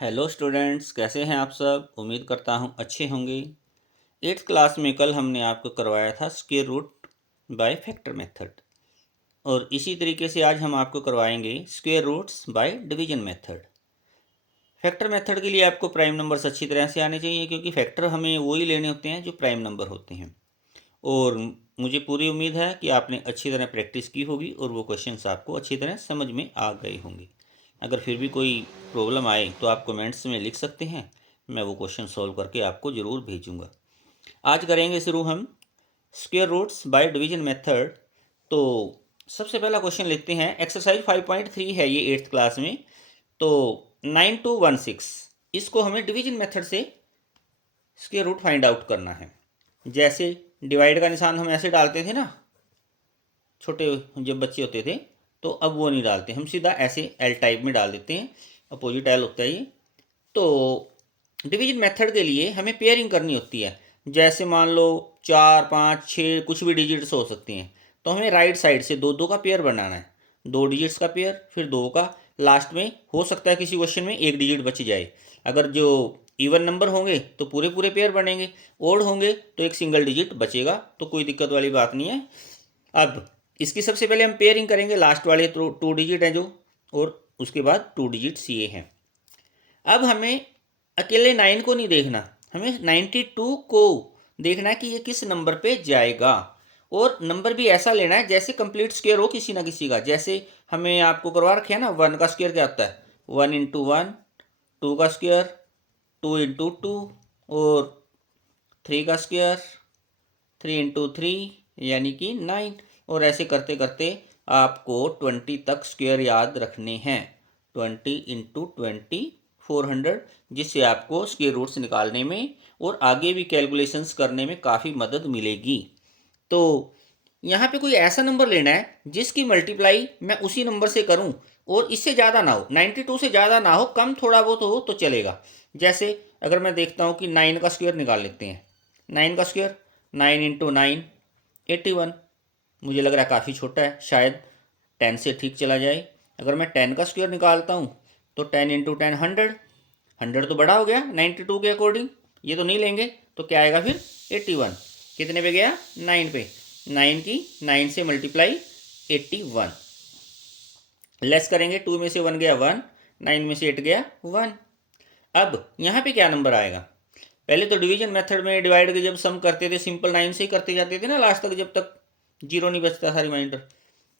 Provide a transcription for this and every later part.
Hello students, कैसे हैं आप सब। उम्मीद करता हूं अच्छे होंगे। एट्थ क्लास में कल हमने आपको करवाया था square root by factor method, और इसी तरीके से आज हम आपको करवाएंगे square roots by division method. Factor method के लिए आपको प्राइम नंबर्स अच्छी तरह से आने चाहिए, क्योंकि फैक्टर हमें वही लेने होते हैं जो प्राइम नंबर होते हैं। और मुझे पूरी उम्मीद है कि आपने अच्छी तरह प्रैक्टिस की होगी और वो क्वेश्चंस आपको अच्छी तरह समझ में आ गए होंगे। अगर फिर भी कोई प्रॉब्लम आए तो आप कमेंट्स में लिख सकते हैं, मैं वो क्वेश्चन सॉल्व करके आपको ज़रूर भेजूंगा। आज करेंगे शुरू हम square roots by division method. तो सबसे पहला क्वेश्चन लिखते हैं। एक्सरसाइज 5.3 है ये एट्थ क्लास में। तो 9216 इसको हमें डिवीजन मेथड से स्क्वायर रूट फाइंड आउट करना है। जैसे डिवाइड का निशान हम ऐसे डालते थे ना छोटे जब बच्चे होते थे, तो अब वो नहीं डालते, हम सीधा ऐसे एल टाइप में डाल देते हैं। अपोजिट एल होता है ये। तो डिवीजन मेथड के लिए हमें पेयरिंग करनी होती है। जैसे मान लो 4 5 6 कुछ भी डिजिट्स हो सकती हैं, तो हमें राइट साइड से दो दो का पेयर बनाना है। 2 डिजिट्स का पेयर, फिर 2 का। लास्ट में हो सकता है किसी क्वेश्चन में 1 डिजिट बच जाए। अगर जो इवन नंबर होंगे तो पूरे पूरे पेयर बनेंगे, ओड होंगे तो एक सिंगल डिजिट बचेगा, तो कोई दिक्कत वाली बात नहीं है। अब इसकी सबसे पहले हम पेयरिंग करेंगे। लास्ट वाले 2 डिजिट हैं जो, और उसके बाद 2 डिजिट्स ये हैं। अब हमें अकेले 9 को नहीं देखना, हमें 92 को देखना है कि ये किस नंबर पे जाएगा। और नंबर भी ऐसा लेना है जैसे कंप्लीट स्क्वायर हो किसी ना किसी का। जैसे हमें आपको करवा रखे है ना, 1 का स्क्वायर क्या होता है, 1 × 1। 2 का स्क्वायर 2 × 2, और 3 का स्क्वायर 3 × 3 यानी कि 9। और ऐसे करते करते आपको 20 तक स्क्वायर याद रखने हैं। 20 × 20 400, जिससे आपको स्क्वायर रूट्स निकालने में और आगे भी कैलकुलेशंस करने में काफ़ी मदद मिलेगी। तो यहाँ पे कोई ऐसा नंबर लेना है जिसकी मल्टीप्लाई मैं उसी नंबर से करूँ, और इससे ज़्यादा ना हो, 92 से ज़्यादा ना हो, कम थोड़ा बहुत हो तो चलेगा। जैसे अगर मैं देखता हूँ कि 9 का स्क्वायर निकाल लेते हैं। 9 का स्क्वायर 9 × 9 81। मुझे लग रहा है काफ़ी छोटा है, शायद 10 से ठीक चला जाए। अगर मैं 10 का स्क्वायर निकालता हूँ तो 10 × 10 100। 100 तो बड़ा हो गया 92 के अकॉर्डिंग, ये तो नहीं लेंगे, तो क्या आएगा फिर 81। कितने पे गया, 9 पे। 9 की 9 से मल्टीप्लाई 81। लेस करेंगे, 2 में से 1 गया 1, 9 में से 8 गया 1। अब यहाँ पे क्या नंबर आएगा। पहले तो डिवीजन मेथड में डिवाइड के जब सम करते थे सिंपल 9 से ही करते जाते थे ना लास्ट तक, जब तक जीरो नहीं बचता था रिमाइंडर।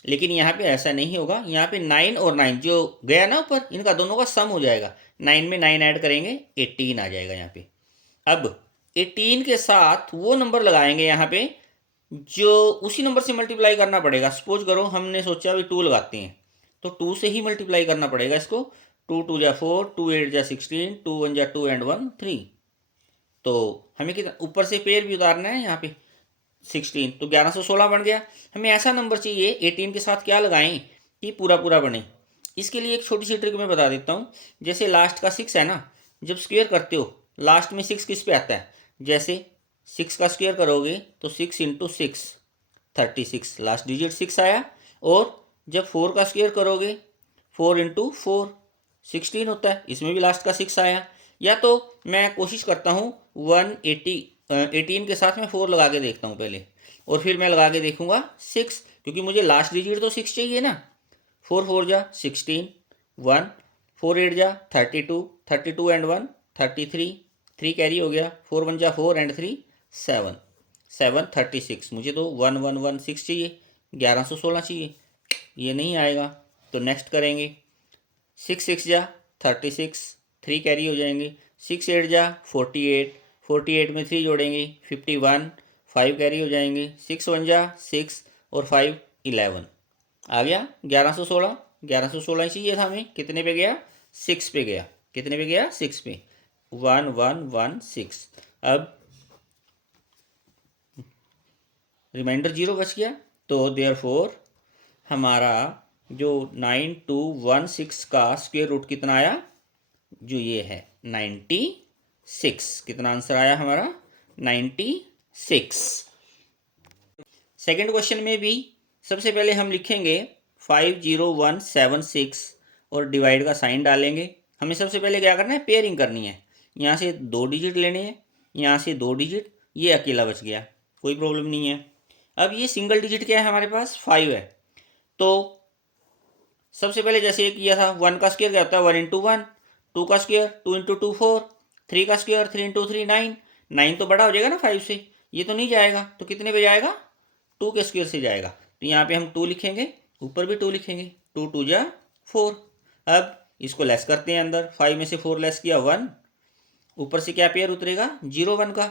लेकिन यहाँ पे ऐसा नहीं होगा। यहाँ पे 9 और 9 जो गया ना ऊपर, इनका दोनों का सम हो जाएगा। 9 में 9 ऐड करेंगे 18 आ जाएगा यहाँ पे। अब 18 के साथ वो नंबर लगाएंगे यहाँ पे जो उसी नंबर से मल्टीप्लाई करना पड़ेगा। सपोज करो हमने सोचा भी 2 लगाते हैं, तो 2 से ही मल्टीप्लाई करना पड़ेगा इसको। 2 × 2 = 4, 2 × 8 = 16, 2 × 1 = 2 एंड 1 3। तो हमें कितना ऊपर से पेयर भी उतारना है यहाँ पे 16, तो 1116 बन गया। हमें ऐसा नंबर चाहिए 18 के साथ क्या लगाएं कि पूरा पूरा बने। इसके लिए एक छोटी सी ट्रिक मैं बता देता हूँ। जैसे लास्ट का 6 है ना, जब स्क्वेयर करते हो लास्ट में 6 किस पे आता है। जैसे 6 का स्क्वेयर करोगे तो 6 × 6 36, लास्ट डिजिट 6 आया। और जब 4 का स्क्वेयर करोगे 4 × 4 16 होता है, इसमें भी लास्ट का 6 आया। या तो मैं कोशिश करता हूँ 18 के साथ मैं 4 लगा के देखता हूँ पहले, और फिर मैं लगा के देखूंगा 6, क्योंकि मुझे लास्ट डिजिट तो 6 चाहिए ना। 4 × 4 = 16, 1, 4 × 8 = 32, 32 एंड 1 33, 3 कैरी हो गया, 4 × 1 = 4 एंड 3 7, 7 36। मुझे तो 1116 चाहिए, 1116 चाहिए, ये नहीं आएगा। तो नेक्स्ट करेंगे। 6 × 6 = 36, 3 कैरी हो जाएंगे। 6 × 8 = 48, 48 में 3 जोड़ेंगे 51, 5 कैरी हो जाएंगे। 6 × 1 = 6 और 5 11 आ गया 1116। 1116 ही चाहिए था हमें। कितने पे गया, 6 पे गया। कितने पे गया, 6 पे। 1116। अब रिमाइंडर 0 बच गया, तो देयरफॉर हमारा जो 9216 का स्क्वायर रूट कितना आया, जो ये है 96। कितना आंसर आया हमारा, 96। सेकेंड क्वेश्चन में भी सबसे पहले हम लिखेंगे 50176 और डिवाइड का साइन डालेंगे। हमें सबसे पहले क्या करना है, पेयरिंग करनी है। यहाँ से 2 डिजिट लेने हैं, यहाँ से 2 डिजिट, ये अकेला बच गया, कोई प्रॉब्लम नहीं है। अब ये सिंगल डिजिट क्या है हमारे पास, 5 है। तो सबसे पहले जैसे ये किया था, 1 का स्क्वायर क्या होता है, 1 इंटू 1, 2 का स्क्वायर 2 इंटू 2 4, 3 का स्क्वायर 3 इंटू 3 9, 9 तो बड़ा हो जाएगा ना 5 से, ये तो नहीं जाएगा, तो कितने पे जाएगा, 2 के स्क्वायर से जाएगा। तो यहाँ पे हम 2 लिखेंगे, ऊपर भी 2 लिखेंगे, 2 2 जा 4। अब इसको लेस करते हैं, अंदर 5 में से 4 लेस किया 1, ऊपर से क्या पेयर उतरेगा, 0 1 का,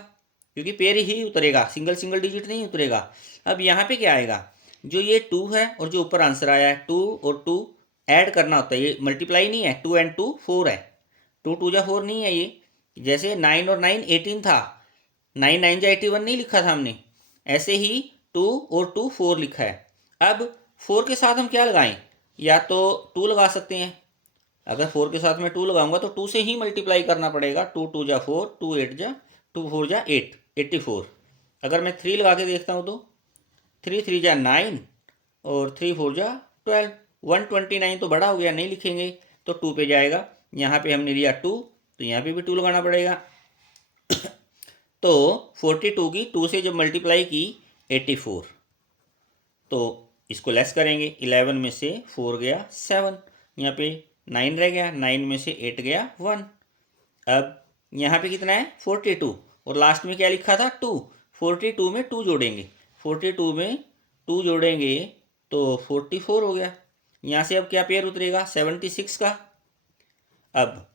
क्योंकि पेयर ही उतरेगा, सिंगल सिंगल डिजिट नहीं उतरेगा। अब यहाँ पे क्या आएगा, जो ये 2 है और जो ऊपर आंसर आया है 2 और 2 ऐड करना होता है, ये मल्टीप्लाई नहीं है, 2 एंड 2 4 है, 2 2 जा 4 नहीं है ये। जैसे 9 और 9 18 था, 9 9 जा 81 नहीं लिखा था हमने, ऐसे ही 2 और 2 4 लिखा है। अब 4 के साथ हम क्या लगाएं, या तो 2 लगा सकते हैं, अगर 4 के साथ में 2 लगाऊंगा तो 2 से ही मल्टीप्लाई करना पड़ेगा, 2 2 जा 4, 2 8 जा 2 4 जा 8, 84। अगर मैं 3 लगा के देखता हूँ तो 3 3 जा 9 और 3 4 जा 12, 129 तो बड़ा हो गया, नहीं लिखेंगे, तो 2 पे जाएगा। यहाँ पे हमने लिया 2, तो यहाँ पे भी 2 लगाना पड़ेगा। तो 42 की 2 से जब मल्टीप्लाई की 84, तो इसको लेस करेंगे, 11 में से 4 गया 7, यहाँ पे 9 रह गया, 9 में से 8 गया 1। अब यहाँ पे कितना है 42, और लास्ट में क्या लिखा था 2, 42 में 2 जोड़ेंगे, 42 में 2 जोड़ेंगे तो 44 हो गया। यहाँ से अब क्या पेयर उतरेगा, 76 का। अब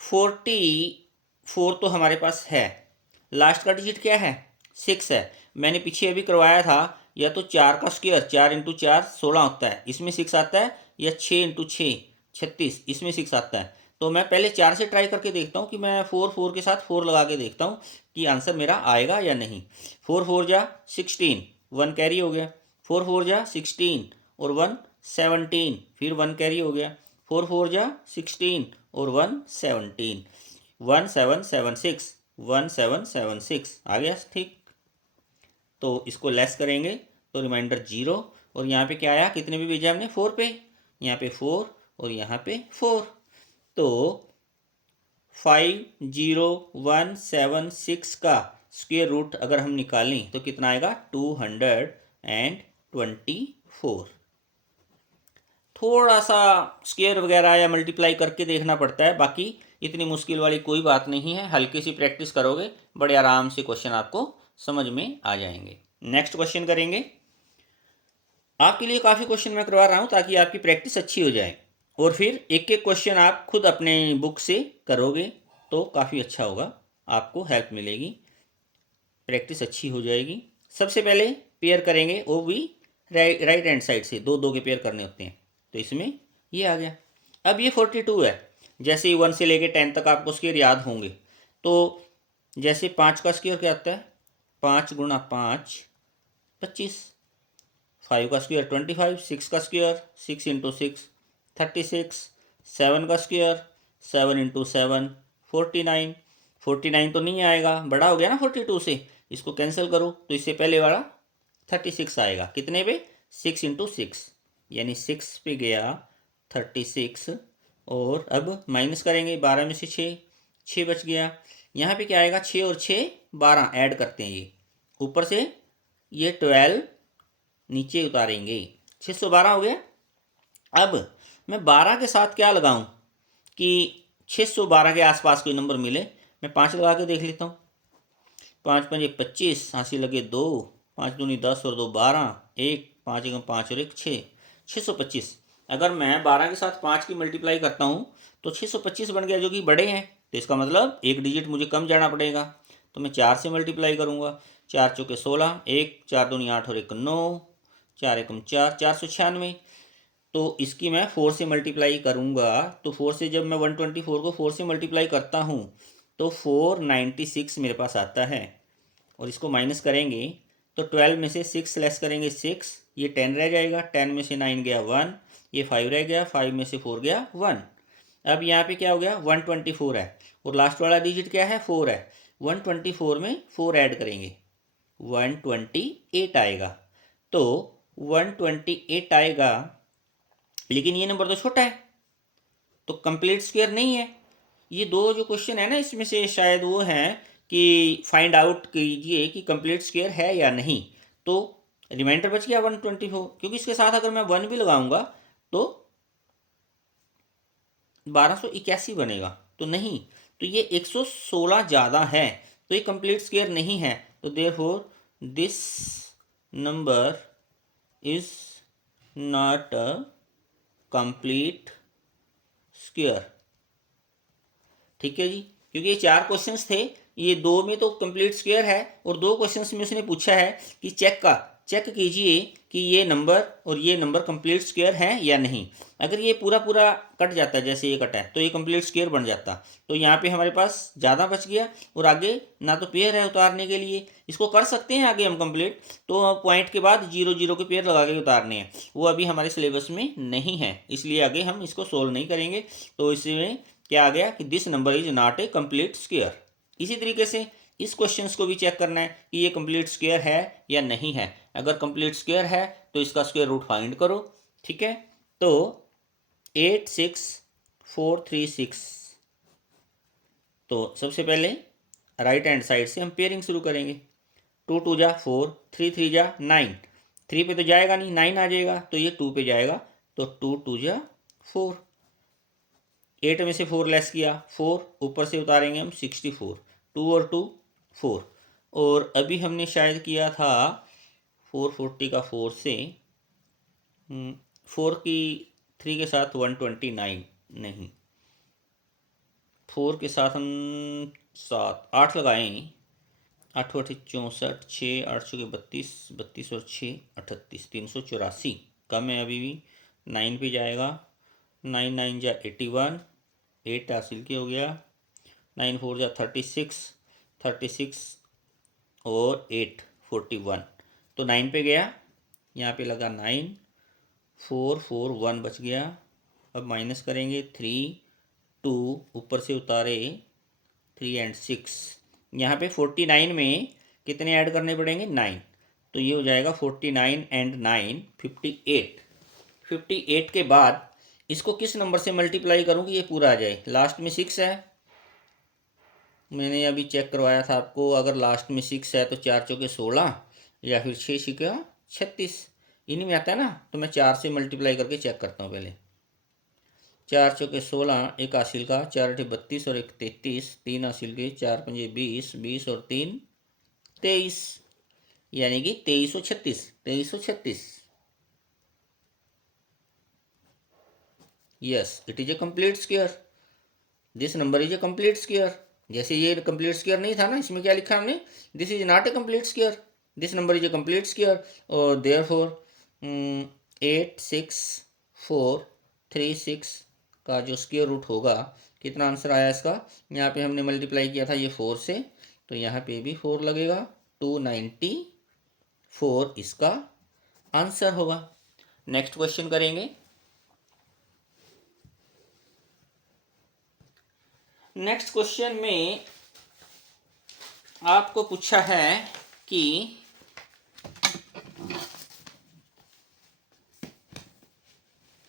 44 तो हमारे पास है, लास्ट का डिजिट क्या है, 6 है। मैंने पीछे अभी करवाया था, या तो 4 का स्क्वायर 4 इंटू 4 16 होता है, इसमें 6 आता है, या 6 इंटू 6 36, इसमें 6 आता है। तो मैं पहले 4 से ट्राई करके देखता हूँ कि मैं 4 4 के साथ 4 लगा के देखता हूँ कि आंसर मेरा आएगा या नहीं। 4 4 जा 16, 1 कैरी हो गया, 4 4 जा 16 और 1 17, फिर 1 कैरी हो गया, 4 4 जा 16 और 1 17, 1776, 1776 आ गया ठीक। तो इसको लेस करेंगे तो रिमाइंडर 0, और यहाँ पे क्या आया, कितने भी भेजा हमने 4 पे, यहाँ पे 4 और यहाँ पे 4, तो 50176 का स्क्वायर रूट अगर हम निकालें तो कितना आएगा, 224। थोड़ा सा स्क्वायर वगैरह या मल्टीप्लाई करके देखना पड़ता है, बाकी इतनी मुश्किल वाली कोई बात नहीं है, हल्की सी प्रैक्टिस करोगे बड़े आराम से क्वेश्चन आपको समझ में आ जाएंगे। नेक्स्ट क्वेश्चन करेंगे। आपके लिए काफ़ी क्वेश्चन मैं करवा रहा हूँ ताकि आपकी प्रैक्टिस अच्छी हो जाए, और फिर एक एक क्वेश्चन आप खुद अपने बुक से करोगे तो काफ़ी अच्छा होगा, आपको हेल्प मिलेगी, प्रैक्टिस अच्छी हो जाएगी। सबसे पहले पेयर करेंगे, वो भी राइट हैंड साइड से 2 2 के पेयर करने होते हैं, तो इसमें ये आ गया। अब ये 42 है, जैसे ही 1 से लेके 10 तक आपको स्क्वायर याद होंगे, तो जैसे 5 का स्क्वायर क्या आता है, 5 गुणा 5 25, 5 का स्क्वायर 25, 6 का स्क्वायर 6 इंटू 6 36, 7 का स्क्वायर 7 इंटू 7 49, 49 तो नहीं आएगा, बड़ा हो गया ना 42 से, इसको कैंसिल करो तो इससे पहले वाला 36 आएगा, कितने पे 6 इंटू 6, यानी 6 पे गया 36, और अब माइनस करेंगे, 12 में से 6 बच गया, यहाँ पे क्या आएगा, 6 और 6 12 ऐड करते हैं, ये ऊपर से ये 12 नीचे उतारेंगे, 612 हो गया। अब मैं 12 के साथ क्या लगाऊं कि 612 के आसपास कोई नंबर मिले, मैं 5 लगा के देख लेता हूँ, 5 5 25, हांसी लगे 2, 5 दूनी 10 और 2 12, 1 5 1 5 और 1 6, 625। अगर मैं 12 के साथ 5 की मल्टीप्लाई करता हूँ तो 625 बन गया, जो कि बड़े हैं, तो इसका मतलब एक डिजिट मुझे कम जाना पड़ेगा, तो मैं 4 से मल्टीप्लाई करूँगा, 4 चौके 16, 1 4 दूनी 8 और 1 9, 4 एकम 4, 496। तो इसकी मैं 4 से मल्टीप्लाई करूँगा, तो 4 से जब मैं 124 को 4 से मल्टीप्लाई करता हूँ तो 496 मेरे पास आता है, और इसको माइनस करेंगे तो 12 में से 6 लेस करेंगे 6, ये 10 रह जाएगा, 10 में से 9 गया 1, ये 5 रह गया, 5 में से 4 गया 1। अब यहाँ पे क्या हो गया, 124 है, और लास्ट वाला डिजिट क्या है, 4 है, 124 में 4 ऐड करेंगे 128 आएगा, तो 128 आएगा, लेकिन ये नंबर तो छोटा है, तो कंप्लीट स्क्वायर नहीं है। ये दो जो क्वेश्चन है ना, इसमें से शायद वो है कि फाइंड आउट कीजिए कि कंप्लीट स्क्वायर है या नहीं। तो रिमाइंडर बच गया 124, क्योंकि इसके साथ अगर मैं 1 भी लगाऊंगा तो 1281 बनेगा, तो नहीं। तो ये 116 ज़्यादा है, तो ये कंप्लीट स्क्वायर नहीं है। तो therefore this number is not a complete square. ठीक है जी, क्योंकि ये 4 क्वेश्चंस थे, ये 2 में तो कंप्लीट स्क्वायर है और 2 क्वेश्चंस में उसने पूछा है कि चेक कीजिए कि ये नंबर और ये नंबर कंप्लीट स्क्वायर है या नहीं। अगर ये पूरा पूरा कट जाता है, जैसे ये कटा है, तो ये कंप्लीट स्क्वायर बन जाता। तो यहाँ पे हमारे पास ज़्यादा बच गया और आगे ना तो पेयर है उतारने के लिए। इसको कर सकते हैं आगे हम कंप्लीट, तो पॉइंट के बाद 0 0 के पेयर लगा के उतारने हैं, वो अभी हमारे सिलेबस में नहीं है, इसलिए आगे हम इसको सोल्व नहीं करेंगे। तो इसमें क्या आ गया कि this number is not a complete square. इसी तरीके से इस क्वेश्चन को भी चेक करना है कि ये कंप्लीट स्क्वायर है या नहीं है। अगर कंप्लीट स्क्वायर है तो इसका स्क्वायर रूट फाइंड करो। ठीक है, तो 86436, तो सबसे पहले राइट हैंड साइड से हम पेयरिंग शुरू करेंगे। 2 2 जा 4, 3 3 जा 9, 3 पे तो जाएगा नहीं, 9 आ जाएगा, तो ये 2 पे जाएगा, तो 2 2 जा 4। 8 में से 4 लेस किया, 4 ऊपर से उतारेंगे हम 64, 2 और 2 4। और अभी हमने शायद किया था 440 का 4 से 4 की 3 के साथ 129, नहीं 4 के साथ हम 8 लगाएं, 8 8 64, 6 8 के 32, 32 और 6 38, 384 कम है अभी भी। 9 पे जाएगा, 9 9 जा 81, 8 हासिल के हो गया, 9 4 जा 36, 36 और 8 41, तो 9 पे गया, यहाँ पे लगा 9, 4 4 1 बच गया। अब माइनस करेंगे 3 2, ऊपर से उतारे 3 एंड 6, यहाँ पे 49 में कितने ऐड करने पड़ेंगे 9, तो ये हो जाएगा 49 एंड 9 58। 58 के बाद इसको किस नंबर से मल्टीप्लाई करूँ कि ये पूरा आ जाए। लास्ट में 6 है, मैंने अभी चेक करवाया था आपको, अगर लास्ट में 6 है तो 4 चौके 16 या फिर 6 छिका 36, इन्हीं में आता है ना। तो मैं 4 से मल्टीप्लाई करके चेक करता हूँ पहले। 4 चौके 16, एक हासिल का, 4 8 32 और 1 33, 3 हासिल के, 4 5 20, 20 और 3 23, यानी कि 2336, 2336। Yes, it is a complete square, this number is a complete square. जैसे ये कंप्लीट स्क्वायर नहीं था ना, इसमें क्या लिखा हमने, this is not a complete square, this number is a complete square. और देयरफॉर 86436 का जो स्क्वायर रूट होगा, कितना आंसर आया इसका, यहाँ पे हमने मल्टीप्लाई किया था ये 4 से, तो यहाँ पे भी 4 लगेगा, 294 इसका आंसर होगा। नेक्स्ट क्वेश्चन करेंगे। नेक्स्ट क्वेश्चन में आपको पूछा है कि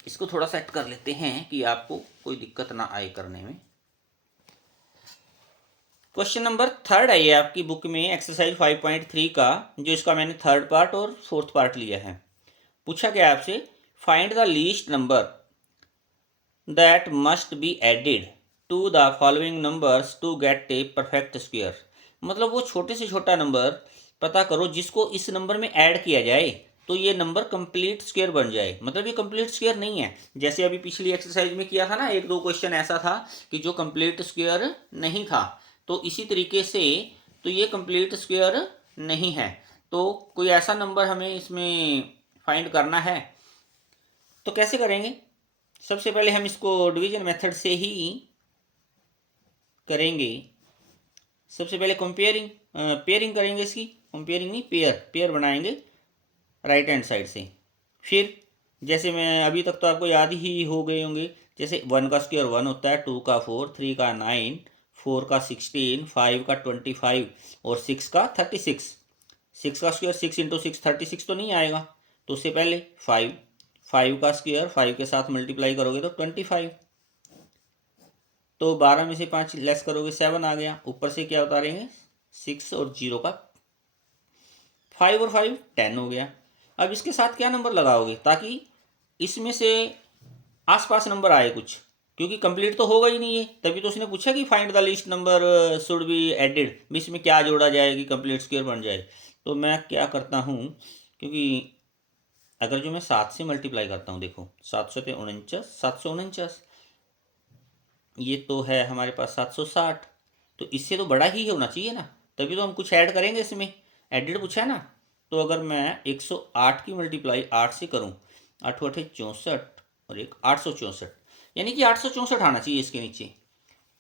इसको थोड़ा सेट कर लेते हैं कि आपको कोई दिक्कत ना आए करने में। क्वेश्चन नंबर 3 है ये आपकी बुक में, एक्सरसाइज 5.3 का, जो इसका मैंने 3rd पार्ट और 4th पार्ट लिया है। पूछा गया आपसे, find the least number that must be added to the following numbers to get a perfect square. मतलब वो छोटे से छोटा नंबर पता करो जिसको इस नंबर में ऐड किया जाए तो ये नंबर कंप्लीट स्क्वायर बन जाए। मतलब ये कंप्लीट स्क्वायर नहीं है, जैसे अभी पिछली एक्सरसाइज में किया था ना, 1 2 क्वेश्चन ऐसा था कि जो कंप्लीट स्क्वायर नहीं था, तो इसी तरीके से तो ये कंप्लीट स्क्वायर नहीं है। तो कोई ऐसा नंबर हमें इसमें फाइंड करना है, तो कैसे करेंगे। सबसे पहले हम इसको डिवीजन मेथड से ही करेंगे। सबसे पहले कंपेयरिंग पेयरिंग करेंगे, इसकी कंपेयरिंग नहीं, पेयर बनाएंगे राइट हैंड साइड से। फिर जैसे मैं अभी तक तो आपको याद ही हो गए होंगे, जैसे 1 का स्क्वायर 1 होता है, 2 का 4, 3 का 9, 4 का 16, 5 का 25 और 6 का 36। 6 का स्क्वायर 6 इंटू 6 36 तो नहीं आएगा, तो उससे पहले 5 का स्क्वायर 5 के साथ मल्टीप्लाई करोगे तो 25। तो 12 में से 5 लेस करोगे 7 आ गया। ऊपर से क्या उतारेंगे 6 और 0 का 5 और 5 10 हो गया। अब इसके साथ क्या नंबर लगाओगे ताकि इसमें से आसपास नंबर आए कुछ, क्योंकि कंप्लीट तो होगा ही नहीं है। तभी तो उसने पूछा कि find the least number should be added, इसमें क्या जोड़ा जाए कि कंप्लीट स्क्वायर बन जाए। तो मैं क्या करता हूँ, क्योंकि अगर जो मैं 7 से मल्टीप्लाई करता हूँ, देखो 749 749 ये तो है हमारे पास 760, तो इससे तो बड़ा ही होना चाहिए ना, तभी तो हम कुछ ऐड करेंगे इसमें। एडेड पूछा है ना, तो अगर मैं 108 की मल्टीप्लाई 8 से करूँ, 8 8 64 और एक 864, यानी कि 864 आना चाहिए इसके नीचे।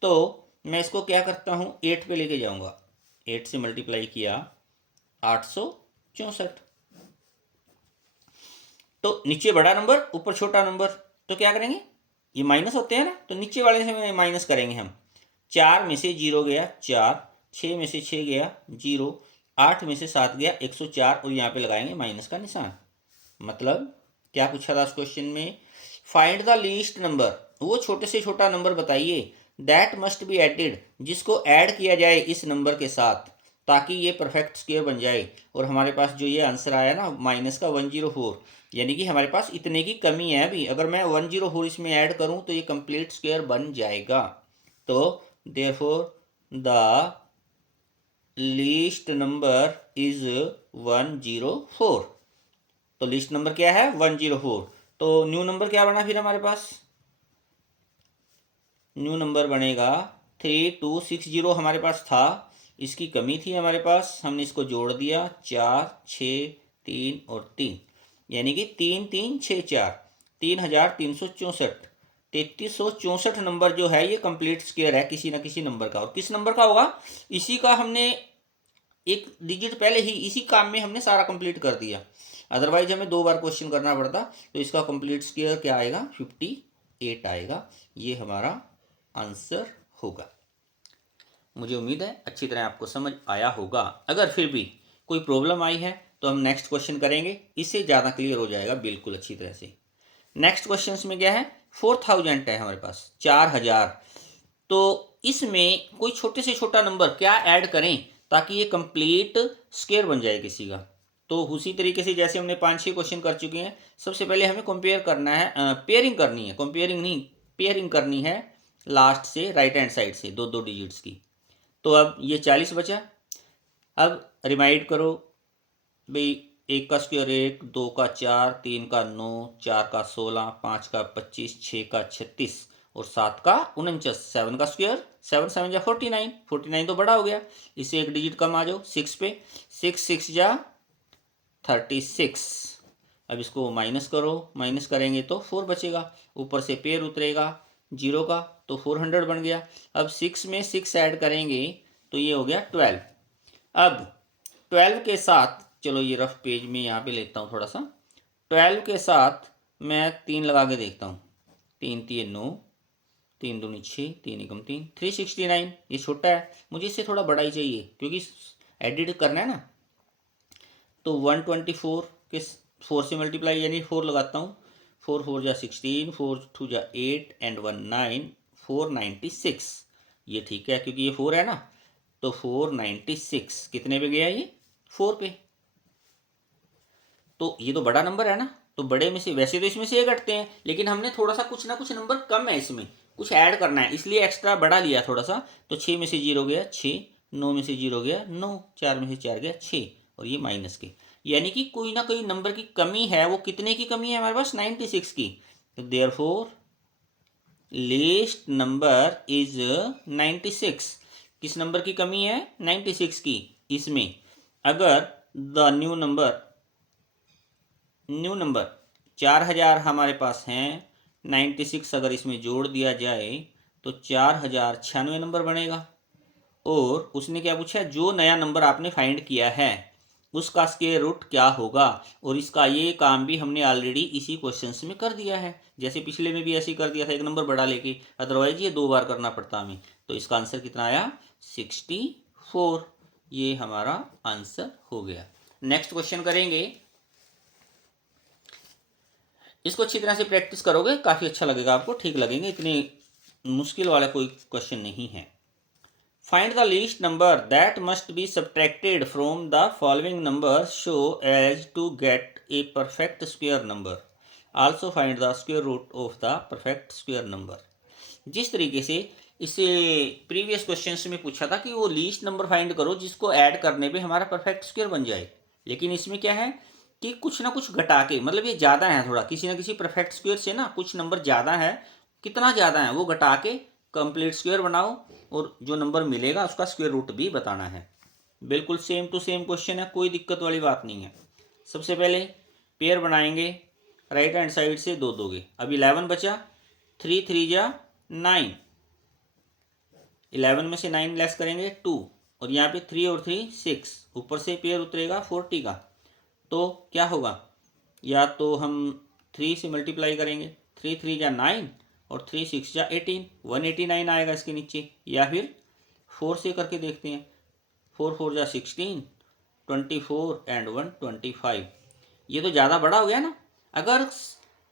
तो मैं इसको क्या करता हूँ 8 पे लेके जाऊँगा, 8 से मल्टीप्लाई किया 864, तो नीचे बड़ा नंबर ऊपर छोटा नंबर, तो क्या करेंगे ये माइनस होते हैं ना, तो नीचे वाले से माइनस करेंगे हम। 4 में से 0 गया 4, 6 में से 6 गया 0, 8 में से 7 गया 104 और यहाँ पे लगाएंगे माइनस का निशान। मतलब क्या पूछा था उस क्वेश्चन में, फाइंड द लीस्ट नंबर, वो छोटे से छोटा नंबर बताइए, दैट मस्ट बी एडेड, जिसको ऐड किया जाए इस नंबर के साथ ताकि ये परफेक्ट स्क्वायर बन जाए। और हमारे पास जो ये आंसर आया ना माइनस का 104, यानी कि हमारे पास इतने की कमी है अभी। अगर मैं 104 इसमें ऐड करूं तो ये कंप्लीट स्क्वायर बन जाएगा। तो therefore the least number is 104। तो लीस्ट नंबर क्या है 104। तो न्यू नंबर क्या बना फिर हमारे पास, न्यू नंबर बनेगा 3260 हमारे पास था, इसकी कमी थी हमारे पास, हमने इसको जोड़ दिया 4 6 3 और 3, यानी कि 3364, 3364, 3364 नंबर जो है ये कंप्लीट स्क्वायर है किसी ना किसी नंबर का। और किस नंबर का होगा, इसी का हमने एक डिजिट पहले ही इसी काम में हमने सारा कंप्लीट कर दिया, अदरवाइज हमें 2 बार क्वेश्चन करना पड़ता। तो इसका कंप्लीट स्क्वायर क्या आएगा 58 आएगा, ये हमारा आंसर होगा। मुझे उम्मीद है अच्छी तरह आपको समझ आया होगा। अगर फिर भी कोई प्रॉब्लम आई है तो हम नेक्स्ट क्वेश्चन करेंगे, इससे ज़्यादा क्लियर हो जाएगा बिल्कुल अच्छी तरह से। नेक्स्ट क्वेश्चन में क्या है 4000 है हमारे पास 4000, तो इसमें कोई छोटे से छोटा नंबर क्या ऐड करें ताकि ये कंप्लीट स्क्वायर बन जाए किसी का। तो उसी तरीके से जैसे हमने 5-6 क्वेश्चन कर चुके हैं, सबसे पहले हमें कंपेयर करना है, पेयरिंग करनी है, कंपेयरिंग नहीं पेयरिंग करनी है लास्ट से राइट हैंड साइड से 2-2 डिजिट्स की। तो अब ये 40 बचा, अब रिमाइंड करो भाई, 1 का स्क्वायर 1, 2 का 4, 3 का 9, 4 का 16, 5 का 25, 6 का 36 और 7 का 49। 7 का स्क्वायर 7 7 जा 49, 49 तो बड़ा हो गया, इससे एक डिजिट कम आ जाओ 6 पे, 6 6 जा 36। अब इसको माइनस करो, माइनस करेंगे तो 4 बचेगा, ऊपर से पेयर उतरेगा 0 का, तो 400 बन गया। अब 6 में 6 ऐड करेंगे तो ये हो गया 12। अब 12 के साथ, चलो ये रफ पेज में यहाँ पे लेता हूँ थोड़ा सा, 12 के साथ मैं 3 लगा के देखता हूँ, 3 3 9, 3 दूनी 6, 3 एकम 3, 369। ये छोटा है, मुझे इससे थोड़ा बड़ा ही चाहिए क्योंकि एडिट करना है ना। तो 124 के 4 से मल्टीप्लाई यानी 4 लगाता हूँ, 4 4 जा 16, 4 2 जा 8 एंड 1 9, 496। ये ठीक है क्योंकि ये 4 है ना, तो 496 कितने पे गया ये 4 पे। तो ये तो बड़ा नंबर है ना, तो बड़े में से वैसे तो इसमें से ये घटते हैं, लेकिन हमने थोड़ा सा कुछ ना कुछ नंबर कम है इसमें, कुछ ऐड करना है, इसलिए एक्स्ट्रा बड़ा लिया थोड़ा सा। तो 6 में से 0 गया 6, 9 में से 0 गया 9, 4 में से 4 गया 6 और ये माइनस के, यानी कि कोई ना कोई नंबर की कमी है। वो कितने की कमी है हमारे पास 96 की। तो देयरफॉर लीस्ट नंबर इज 96। किस नंबर की कमी है 96 की इसमें। अगर द न्यू नंबर 4000 हमारे पास हैं, 96 अगर इसमें जोड़ दिया जाए तो 4096 नंबर बनेगा। और उसने क्या पूछा, जो नया नंबर आपने फाइंड किया है उसका स्क्वायर रूट क्या होगा। और इसका ये काम भी हमने ऑलरेडी इसी क्वेश्चंस में कर दिया है, जैसे पिछले में भी ऐसे ही कर दिया था एक नंबर बड़ा लेके, अदरवाइज ये 2 बार करना पड़ता हमें। तो इसका आंसर कितना आया 64, ये हमारा आंसर हो गया। नेक्स्ट क्वेश्चन करेंगे, इसको अच्छी तरह से प्रैक्टिस करोगे काफ़ी अच्छा लगेगा आपको, ठीक लगेंगे, इतने मुश्किल वाला कोई क्वेश्चन नहीं है। Find the least number that must be subtracted from the following number so as to get a perfect square number. Also find the square root of the perfect square number. जिस तरीके से इसे previous questions में पूछा था कि वो least number find करो जिसको ऐड करने पे हमारा परफेक्ट स्क्वायर बन जाए, लेकिन इसमें क्या है कि कुछ ना कुछ घटा के, मतलब ये ज़्यादा है थोड़ा, किसी ना किसी परफेक्ट स्क्वायर से ना कुछ नंबर ज़्यादा है, कितना ज़्यादा है वो घटा के कंप्लीट स्क्वायर बनाओ और जो नंबर मिलेगा उसका स्क्वायर रूट भी बताना है। बिल्कुल सेम टू सेम क्वेश्चन है, कोई दिक्कत वाली बात नहीं है। सबसे पहले पेयर बनाएंगे, राइट हैंड साइड से दो दोगे। अब 11 बचा, 3 3 जा 9, 11 में से 9 लेस करेंगे 2, और यहाँ पे 3 और 3 6, ऊपर से पेयर उतरेगा 40 का। तो क्या होगा, या तो हम 3 से मल्टीप्लाई करेंगे, 3 3 जा 9 और 3 6 जा 18, 189 आएगा इसके नीचे। या फिर 4 से करके देखते हैं, 4 4 जा 16, 24 एंड 1 25। ये तो ज़्यादा बड़ा हो गया ना। अगर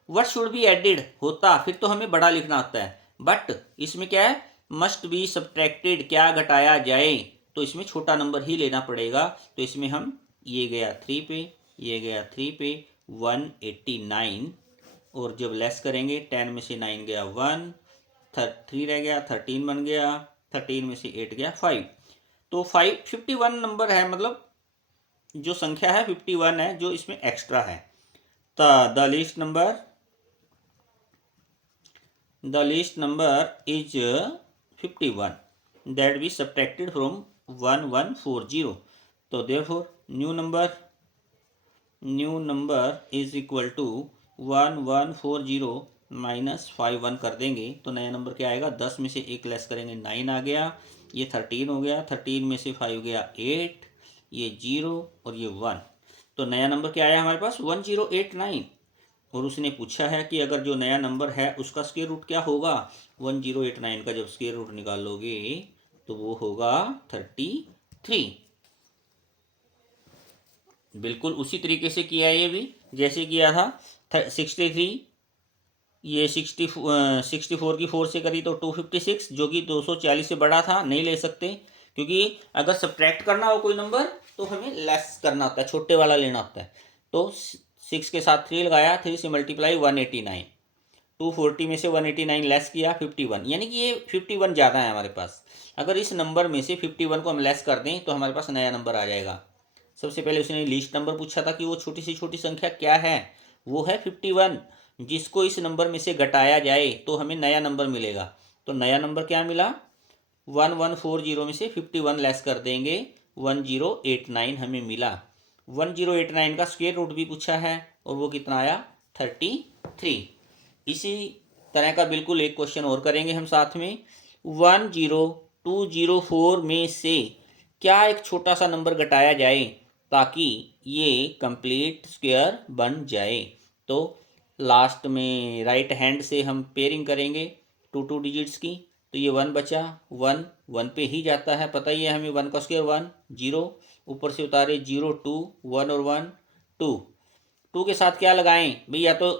व्हाट शुड बी एडेड होता फिर तो हमें बड़ा लिखना होता है, बट इसमें क्या है, मस्ट बी सब्ट्रैक्टेड, क्या घटाया जाए, तो इसमें छोटा नंबर ही लेना पड़ेगा। तो इसमें हम, ये गया 3 पे, ये गया 3 पे, 189, और जब लेस करेंगे 10 में से 9 गया 1, 3 रह गया, 13 बन गया, 13 में से 8 गया 5। तो 51 नंबर है, मतलब जो संख्या है 51 है जो इसमें एक्स्ट्रा है। The least number is 51 that we subtracted from 1140. तो therefore new number is equal to 1140 minus 51 कर देंगे तो नया नंबर क्या आएगा, 10 में से 1 लेस करेंगे 9 आ गया, ये 13 हो गया, 13 में से 5 गया 8, ये 0 और ये 1। तो नया नंबर क्या आया हमारे पास, 1089। और उसने पूछा है कि अगर जो नया नंबर है उसका स्क्वायर रूट क्या होगा। 1089 का जब स्क्वायर रूट निकालोगे तो वो होगा 33। बिल्कुल उसी तरीके से किया ये भी, जैसे किया था 63, ये 64 की 4 से करी तो 256, जो कि 240 से बड़ा था, नहीं ले सकते, क्योंकि अगर सब्ट्रैक्ट करना हो कोई नंबर तो हमें लेस करना होता है, छोटे वाला लेना होता है। तो 6 के साथ 3 लगाया, 3 से मल्टीप्लाई 189, 240 में से 189 लेस किया 51, यानी कि ये 51 ज़्यादा है हमारे पास। अगर इस नंबर में से 51 को हम लेस कर दें तो हमारे पास नया नंबर आ जाएगा। सबसे पहले उसने लीस्ट नंबर पूछा था कि वो छोटी से छोटी संख्या क्या है, वो है 51, जिसको इस नंबर में से घटाया जाए तो हमें नया नंबर मिलेगा। तो नया नंबर क्या मिला, 1140 में से 51 लेस कर देंगे, 1089 हमें मिला। 1089 का स्क्वायर रूट भी पूछा है और वो कितना आया, 33। इसी तरह का बिल्कुल एक क्वेश्चन और करेंगे हम साथ में। 10204 में से क्या एक छोटा सा नंबर घटाया जाए ताकि ये कंप्लीट स्क्वायर बन जाए। तो लास्ट में राइट हैंड से हम पेयरिंग करेंगे 2 डिजिट्स की। तो ये 1 बचा, 1 पे ही जाता है, पता ही है हमें, 1 का स्क्वायर 1, 0, ऊपर से उतारे 0 2, 1 और 1 2 के साथ क्या लगाएं भैया। तो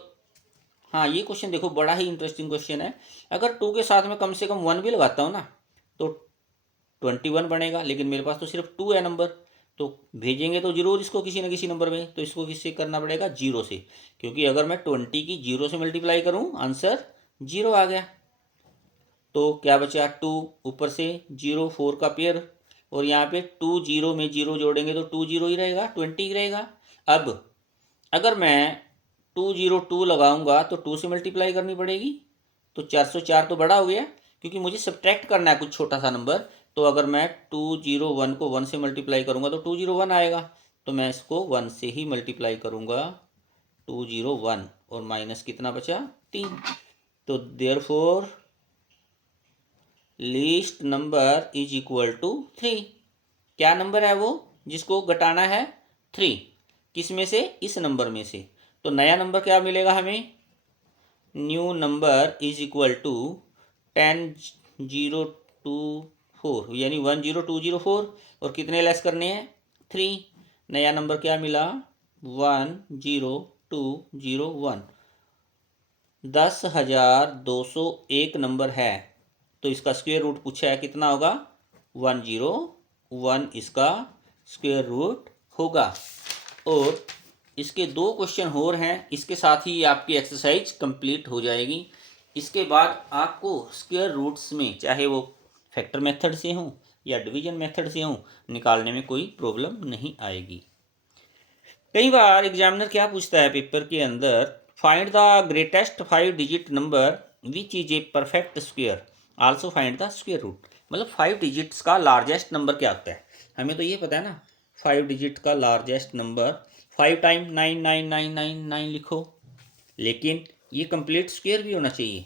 हाँ, ये क्वेश्चन देखो बड़ा ही इंटरेस्टिंग क्वेश्चन है। अगर 2 के साथ में कम से कम 1 भी लगाता हूँ ना तो 21 बनेगा, लेकिन मेरे पास तो सिर्फ 2 है नंबर, तो भेजेंगे तो जरूर इसको किसी न किसी नंबर में, तो इसको किससे करना पड़ेगा, 0 से, क्योंकि अगर मैं 20 की 0 से मल्टीप्लाई करूँ आंसर 0 आ गया। तो क्या बचा, 2, ऊपर से 0 4 का पेयर, और यहाँ पे 2 0 में 0 जोड़ेंगे तो 2 0 ही रहेगा, 20 ही रहेगा। अब अगर मैं 202 लगाऊंगा तो 2 से मल्टीप्लाई करनी पड़ेगी, तो 404 तो बड़ा हो गया, क्योंकि मुझे सब्ट्रैक्ट करना है कुछ छोटा सा नंबर। तो अगर मैं 201 को 1 से मल्टीप्लाई करूंगा तो 201 आएगा, तो मैं इसको 1 से ही मल्टीप्लाई करूंगा, 201, और माइनस कितना बचा, 3। तो therefore least number is equal to 3। क्या नंबर है वो जिसको घटाना है, 3, किस में से, इस नंबर में से। तो नया नंबर क्या मिलेगा हमें, new number is equal to 10024, यानी 10204, और कितने लेस करने हैं, 3। नया नंबर क्या मिला, 10201, 10,201 नंबर है। तो इसका स्क्वायर रूट पूछा है, कितना होगा 101 इसका स्क्वायर रूट होगा। और इसके 2 क्वेश्चन और हैं, इसके साथ ही आपकी एक्सरसाइज कंप्लीट हो जाएगी। इसके बाद आपको स्क्वायर रूट्स में चाहे वो फैक्टर मेथड से हों या डिवीजन मेथड से हों, निकालने में कोई प्रॉब्लम नहीं आएगी। कई बार एग्जामिनर क्या पूछता है पेपर के अंदर, find the greatest 5 digit number which is a perfect square, also find the square root. मतलब 5 डिजिट्स का लार्जेस्ट नंबर क्या होता है, हमें तो ये पता है ना 5 डिजिट का लार्जेस्ट नंबर 5 टाइम 99999 लिखो, लेकिन ये कंप्लीट स्क्वायर भी होना चाहिए।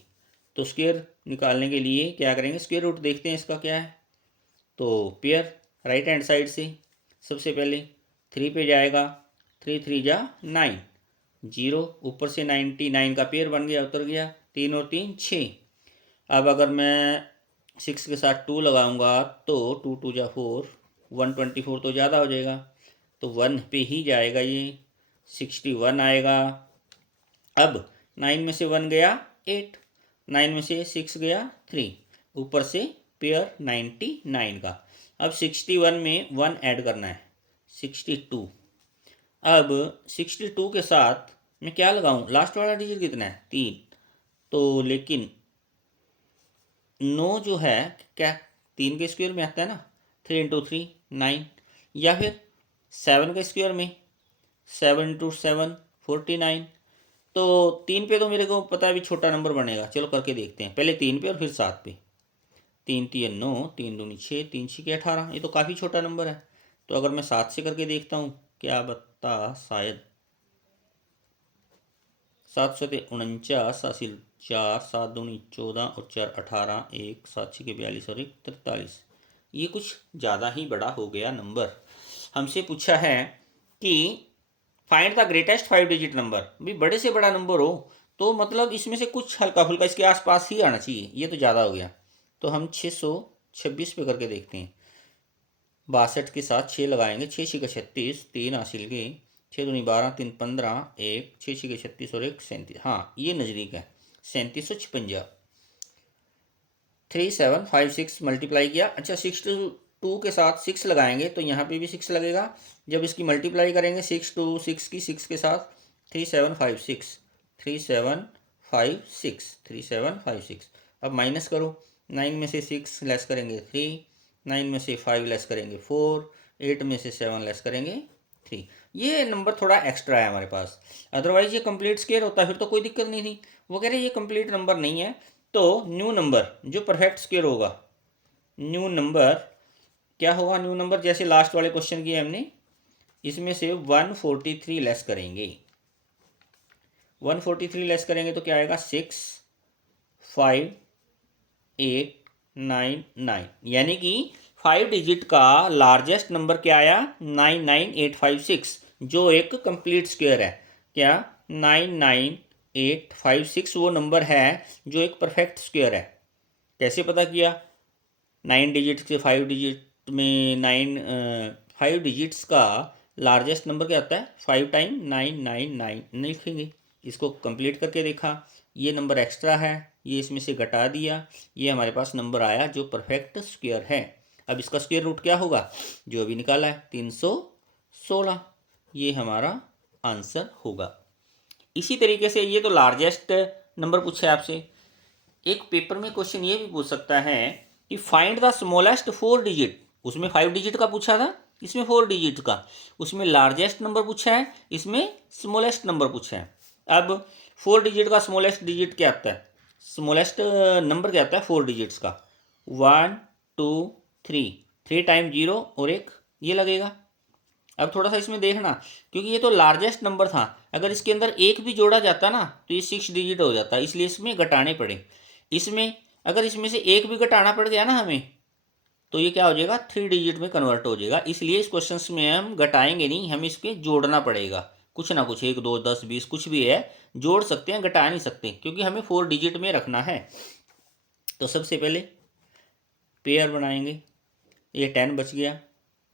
तो स्क्वायर निकालने के लिए क्या करेंगे, स्क्वायर रूट देखते हैं इसका क्या है। तो पेयर राइट हैंड साइड से सबसे पहले 3 पे जाएगा, 3 3 जा 9, 0 ऊपर से 99 का पेयर बन गया, उतर गया, 3 और 3 6। अब अगर मैं 6 के साथ 2 लगाऊंगा तो 2 2 जा 4, 124 तो ज़्यादा हो जाएगा, तो 1 पे ही जाएगा, ये 61 आएगा। अब 9 में से 1 गया 8, 9 में से 6 गया 3, ऊपर से पेयर 99 का। अब 61 में 1 ऐड करना है 62। अब 62 के साथ मैं क्या लगाऊं, लास्ट वाला डिजिट कितना है 3, तो लेकिन 9 जो है क्या 3 के स्क्वायर में आता है ना, 3 इंटू 3 9, या फिर 7 के स्क्वायर में 7 इंटू 7 49। तो 3 पे तो मेरे को पता है भी छोटा नंबर बनेगा, चलो करके देखते हैं, पहले 3 पे और फिर 7 पे। 3 3 9, 3 दूनी 6, 3 6 18, ये तो काफ़ी छोटा नंबर है। तो अगर मैं 7 से करके देखता हूँ, क्या बता, शायद 7 7 49, 4, 7 दूनी 14 और 4 18, 1 7 6 42 और 1 43। ये कुछ ज़्यादा ही बड़ा हो गया नंबर। हमसे पूछा है कि find the greatest 5 digit number, भी बड़े से बड़ा नंबर हो तो मतलब इसमें से कुछ हल्का फुल्का इसके आसपास ही आना चाहिए, ये तो ज़्यादा हो गया। तो हम 626 पे करके देखते हैं, 62 के साथ 6 लगाएंगे, 6 6 36, 3 हासिल के, 6 दूनी 12, 3 15, 1 6 6 36 और 1 37। हाँ ये नज़दीक है, 3756। 3 7 5 6 मल्टीप्लाई किया। अच्छा 62 के साथ 6 लगाएंगे तो यहाँ पे भी 6 लगेगा, जब इसकी मल्टीप्लाई करेंगे 6 2 6 की 6 के साथ 3 7 5 6, 3 7 5 6, 3 7 5 6। अब माइनस करो, 9 में से 6 लेस करेंगे 3, 9 में से 5 लेस करेंगे 4, 8 में से 7 लेस करेंगे 3। ये नंबर थोड़ा एक्स्ट्रा है हमारे पास, अदरवाइज ये कंप्लीट स्क्वायर होता फिर तो कोई दिक्कत नहीं थी। वो कह रहे ये कंप्लीट नंबर नहीं है, तो न्यू नंबर जो परफेक्ट स्क्वायर होगा, न्यू नंबर क्या होगा, न्यू नंबर जैसे लास्ट वाले क्वेश्चन किए हमने, इसमें से 143 लेस करेंगे, 143 लेस करेंगे तो क्या आएगा 6 5 8 9 9, यानी कि 5 डिजिट का लार्जेस्ट नंबर क्या आया 99856, जो एक कंप्लीट स्क्वायर है। क्या 99856 वो नंबर है जो एक परफेक्ट स्क्वायर है। कैसे पता किया, 9 डिजिट से 5 डिजिट में 5 डिजिट्स का लार्जेस्ट नंबर क्या होता है, 5 टाइम 999 नहीं लिखेंगे, इसको कंप्लीट करके देखा, ये नंबर एक्स्ट्रा है, ये इसमें से घटा दिया, ये हमारे पास नंबर आया जो परफेक्ट स्क्वायर है। अब इसका स्क्वायर रूट क्या होगा, जो अभी निकाला है 316, ये हमारा आंसर होगा। इसी तरीके से ये तो लार्जेस्ट नंबर पूछा है आपसे। एक पेपर में क्वेश्चन ये भी पूछ सकता है कि फाइंड द स्मॉलेस्ट 4 डिजिट, उसमें 5 डिजिट का पूछा था, इसमें 4 डिजिट का, उसमें लार्जेस्ट नंबर पूछा है, इसमें स्मॉलेस्ट नंबर पूछा है। अब 4 डिजिट का स्मॉलेस्ट डिजिट क्या आता है, स्मॉलेस्ट नंबर क्या आता है 4 डिजिट्स का, 1 2 3, 3 टाइम 0 और 1 ये लगेगा। अब थोड़ा सा इसमें देखना, क्योंकि ये तो लार्जेस्ट नंबर था, अगर इसके अंदर एक भी जोड़ा जाता ना तो ये 6 डिजिट हो जाता, इसलिए इसमें घटाने पड़े। इसमें अगर इसमें से एक भी घटाना पड़ गया ना हमें, तो ये क्या हो जाएगा 3 डिजिट में कन्वर्ट हो जाएगा। इसलिए इस क्वेश्चन में हम घटाएंगे नहीं, हमें इसके जोड़ना पड़ेगा, कुछ ना कुछ 1 2 10 20 कुछ भी है, जोड़ सकते हैं, घटा नहीं सकते, क्योंकि हमें 4 डिजिट में रखना है। तो सबसे पहले पेयर बनाएंगे, ये 10 बच गया,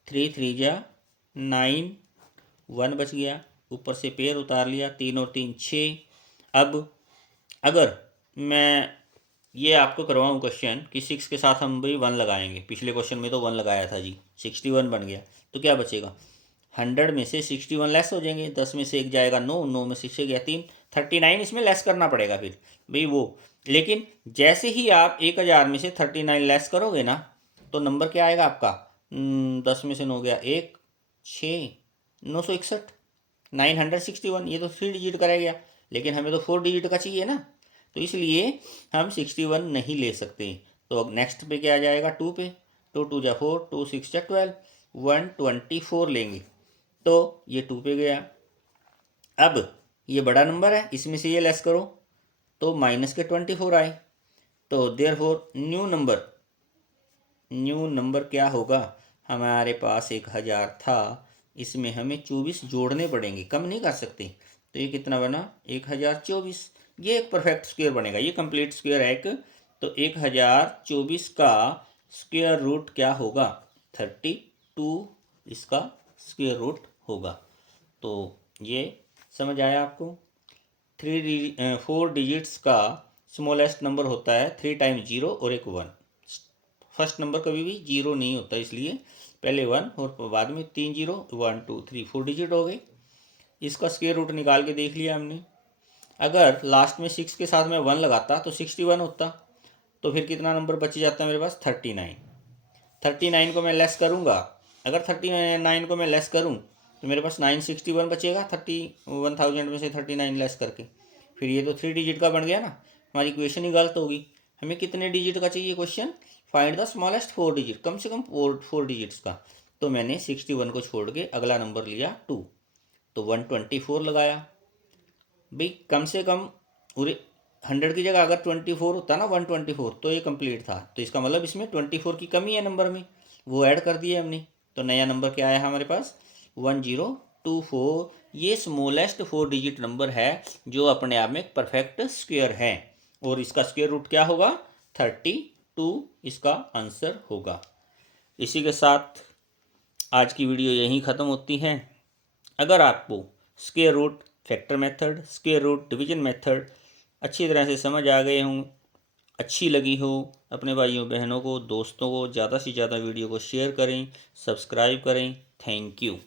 3 3 जा 9, 1 बच गया, ऊपर से पेयर उतार लिया, 3 और 3 6। अब अगर मैं ये आपको करवाऊँ क्वेश्चन कि 6 के साथ हम भी 1 लगाएंगे। पिछले क्वेश्चन में तो 1 लगाया था जी, 61 बन गया। तो क्या बचेगा, 100 में से 61 लेस हो जाएंगे। 10 में से 1 जाएगा 9, 9 में से 6 गया 3, 39 इसमें लेस करना पड़ेगा फिर भाई वो। लेकिन जैसे ही आप 1000 में से 39 लेस करोगे ना, तो नंबर क्या आएगा आपका, 10 में से 9 गया 1, 6, 961, 961। ये तो 3 डिजिट का रह गया, लेकिन हमें तो 4 डिजिट का चाहिए ना, तो इसलिए हम 61 नहीं ले सकते। तो अब नेक्स्ट पे क्या आ जाएगा, 2 पे, तो 2 जा 4, 2 6 जा 12, 124 लेंगे। तो ये 2 पे गया। अब ये बड़ा नंबर है, इसमें से ये लेस करो तो माइनस के 24 आए। तो देयरफॉर न्यू नंबर क्या होगा, हमारे पास 1000 था, इसमें हमें 24 जोड़ने पड़ेंगे, कम नहीं कर सकते। तो ये कितना बना, 1024। ये एक परफेक्ट स्क्वायर बनेगा, ये कंप्लीट स्क्वायर है एक। तो 1024 का स्क्वायर रूट क्या होगा, 32 इसका स्क्वायर रूट होगा। तो ये समझ आया आपको। 4 डिजिट्स का स्मॉलेस्ट नंबर होता है 3 टाइम्स 0 और एक 1। फर्स्ट नंबर कभी भी 0 नहीं होता, इसलिए पहले 1 और बाद में 3 0, 1 2 3 4 डिजिट हो गए। इसका स्क्वायर रूट निकाल के देख लिया हमने। अगर लास्ट में 6 के साथ में 1 लगाता तो 61 होता। तो फिर कितना नंबर बच जाता है मेरे पास, 39। 39 को मैं लेस करूँगा, अगर 39 को मैं लेस करूँ तो मेरे पास 961 बचेगा, 31,000 में से 39 लेस करके। फिर ये तो 3 डिजिट का बन गया ना, हमारी इक्वेशन ही गलत होगी। हमें कितने डिजिट का चाहिए question, find the smallest 4 digit, कम से कम 4 डिजिट्स का। तो मैंने 61 को छोड़ के अगला नंबर लिया 2, तो 124 लगाया। भाई कम से कम पूरे 100 की जगह अगर 24 होता ना, 124, तो ये कंप्लीट था। तो इसका मतलब इसमें 24 की कमी है नंबर में, वो ऐड कर दिए हमने। तो नया नंबर क्या आया हमारे पास, 1024। ये स्मॉलेस्ट 4 डिजिट नंबर है, जो अपने आप में एक परफेक्ट स्क्वायर है। और इसका स्क्वायर रूट क्या होगा, 32 इसका आंसर होगा। इसी के साथ आज की वीडियो यहीं ख़त्म होती है। अगर आपको square root, factor method, square root, division method अच्छी तरह से समझ आ गए हों, अच्छी लगी हो, अपने भाइयों बहनों को, दोस्तों को ज़्यादा से ज़्यादा वीडियो को शेयर करें, सब्सक्राइब करें। Thank you.